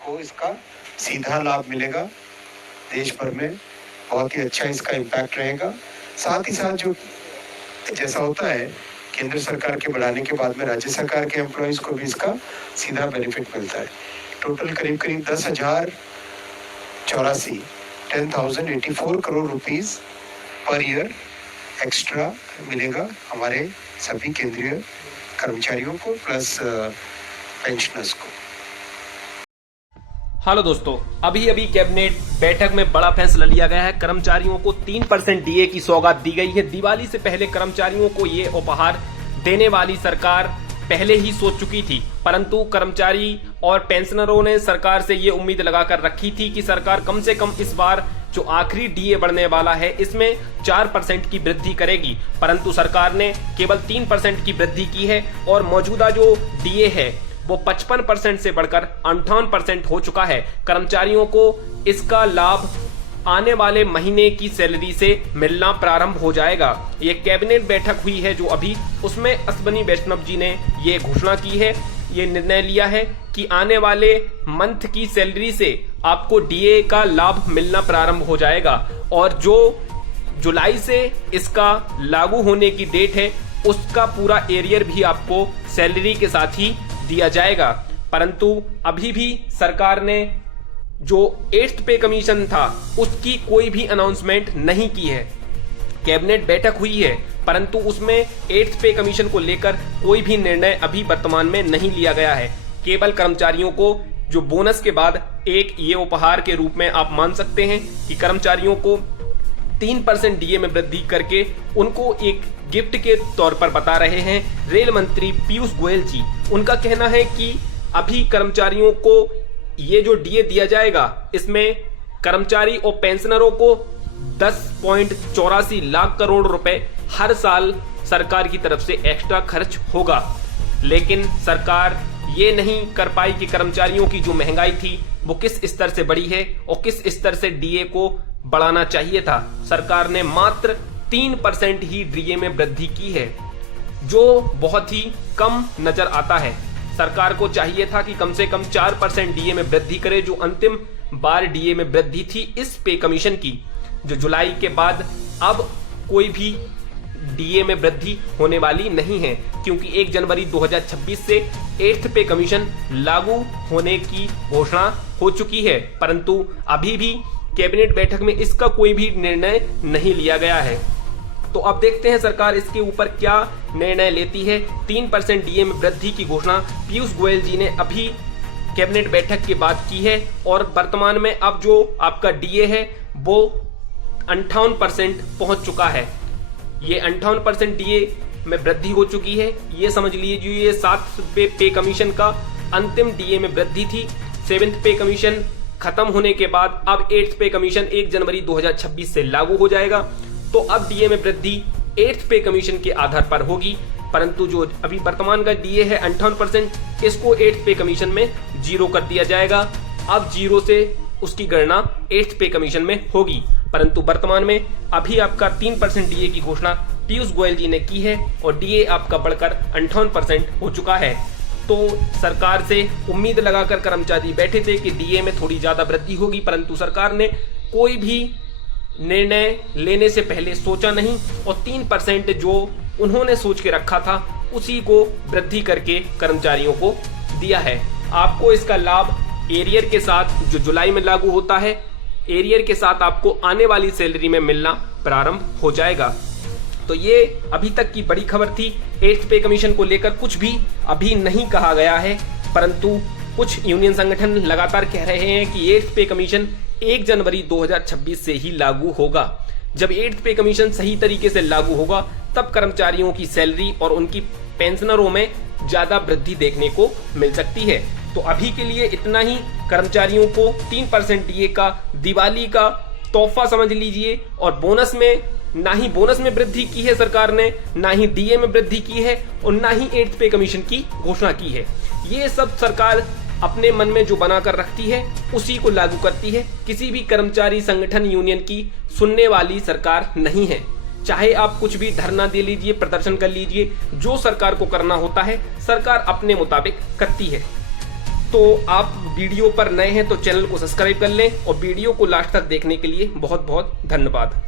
को इसका सीधा लाभ मिलेगा। देश भर में बहुत ही अच्छा इसका इम्पैक्ट रहेगा। साथ ही साथ जो जैसा होता है केंद्र सरकार के बढ़ाने के बाद में राज्य सरकार के एम्प्लॉयज़ को भी इसका सीधा बेनिफिट मिलता है। टोटल करीब करीब 10,084 crore rupees per year extra मिलेगा हमारे सभी केंद्रीय कर्मचारियों को प्लस पेंशनर्स को। हेलो दोस्तों, अभी कैबिनेट बैठक में बड़ा फैसला लिया गया है। कर्मचारियों को 3% डीए की सौगात दी गई है। दिवाली से पहले कर्मचारियों को ये उपहार देने वाली सरकार पहले ही सोच चुकी थी, परंतु कर्मचारी और पेंशनरों ने सरकार से ये उम्मीद लगाकर रखी थी कि सरकार कम से कम इस बार जो आखिरी डीए बढ़ने वाला है इसमें 4% की वृद्धि करेगी, परंतु सरकार ने केवल 3% की वृद्धि की है और मौजूदा जो डीए है वो 55% से बढ़कर 58% हो चुका है। कर्मचारियों को इसका लाभ आने वाले महीने की सैलरी से मिलना प्रारंभ हो जाएगा। ये कैबिनेट बैठक हुई है जो अभी, उसमें अश्विनी वैष्णव जी ने ये घोषणा की है, ये निर्णय लिया है कि आने वाले मंथ की सैलरी से आपको डीए का लाभ मिलना प्रारंभ हो जाएगा और जो जुलाई से इसका लागू होने की डेट है उसका पूरा एरियर भी आपको सैलरी के साथ ही दिया जाएगा। परंतु अभी भी सरकार ने जो 8th पे कमीशन था उसकी कोई भी अनाउंसमेंट नहीं की है। कैबिनेट बैठक हुई है परंतु उसमें 8th पे कमीशन को लेकर कोई भी निर्णय अभी वर्तमान में नहीं लिया गया है। केवल कर्मचारियों को जो बोनस के बाद एक ये उपहार के रूप में आप मान सकते हैं कि कर्मचारियों को 3% डीए में वृद्धि करके उनको एक गिफ्ट के तौर पर बता रहे हैं रेल मंत्री पीयूष गोयल जी। उनका कहना है कि अभी कर्मचारियों को ये जो डीए दिया जाएगा इसमें कर्मचारी और पेंशनरों को 10.84 लाख करोड़ रुपए हर साल सरकार की तरफ से एक्स्ट्रा खर्च होगा, लेकिन सरकार ये नहीं कर पाई कि कर्मचारियों की जो महंगाई थी वो किस स्तर से बढ़ी है और किस स्तर से डीए को बढ़ाना चाहिए था। सरकार ने मात्र 3% ही डीए में वृद्धि की है, जो बहुत ही कम नजर आता है। सरकार को चाहिए था कि कम से कम 4% डीए में वृद्धि करे, जो अंतिम बार डीए में वृद्धि थी इस पे कमीशन की, जो जुलाई के बाद अब कोई भी डीए में वृद्धि होने वाली नहीं है, क्योंकि 1 जनवरी 2026 से 8th पे कमीशन लागू होने की घोषणा हो चुकी है, परंतु अभी भी कैबिनेट बैठक में इसका कोई भी निर्णय नहीं लिया गया है। तो अब देखते हैं सरकार इसके ऊपर क्या निर्णय लेती है। 3% डीए में वृद्धि की घोषणा पीयूष गोयल जी ने अभी कैबिनेट बैठक के बाद की है और वर्तमान में अब जो आपका डीए है वो 58% पहुंच चुका है। ये 58% डीए में वृद्धि हो चुकी है। ये समझ लीजिए ये 7th पे कमीशन का अंतिम डीए में वृद्धि थी। 7th पे कमीशन खत्म होने के बाद अब 8th पे कमीशन 1 जनवरी 2026 से लागू हो जाएगा। तो अब डीए में वृद्धि 8th पे कमीशन के आधार पर होगी, परंतु जो अभी वर्तमान का डीए है 58%, इसको 8th पे कमीशन में 0 कर दिया जाएगा। अब 0 से उसकी गणना 8th पे कमीशन में होगी, परंतु वर्तमान में अभी आपका 3% डीए की घोषणा पीयूष गोयल जी ने की है और डीए आपका बढ़कर 58% हो चुका है। तो सरकार से उम्मीद लगाकर कर्मचारी बैठे थे कि डीए में थोड़ी ज्यादा वृद्धि होगी, परंतु सरकार ने कोई भी निर्णय लेने से पहले सोचा नहीं और 3% जो उन्होंने सोच के रखा था उसी को वृद्धि करके कर्मचारियों को दिया है। आपको इसका लाभ एरियर के साथ जो जुलाई में लागू होता है, एरियर के साथ आपको आने वाली सैलरी में मिलना प्रारंभ हो जाएगा। तो ये अभी तक की बड़ी खबर थी। 8th पे कमीशन को लेकर कुछ भी अभी नहीं कहा गया है, परंतु कुछ यूनियन संगठन लगातार कह रहे हैं कि 8th पे कमीशन 1 जनवरी 2026 से ही लागू होगा। जब 8th पे कमीशन सही tariके से लागू होगा तब कर्मचारियों की सैलरी और उनकी पेंशनरों में ज्यादा वृद्धि देखने को मिल सकती है। तो अभी के लिए इतना ही। कर्मचारियों को 3% डीए का दिवाली का तोहफा समझ लीजिए और बोनस में ना ही बोनस में वृद्धि की है सरकार ने, ना ही डीए में वृद्धि की है और ना ही 8th पे कमीशन की घोषणा की है। ये सब सरकार अपने मन में जो बनाकर रखती है उसी को लागू करती है। किसी भी कर्मचारी संगठन यूनियन की सुनने वाली सरकार नहीं है। चाहे आप कुछ भी धरना दे लीजिए, प्रदर्शन कर लीजिए, जो सरकार को करना होता है सरकार अपने मुताबिक करती है। तो आप वीडियो पर नए हैं तो चैनल को सब्सक्राइब कर लें और वीडियो को लास्ट तक देखने के लिए बहुत बहुत धन्यवाद।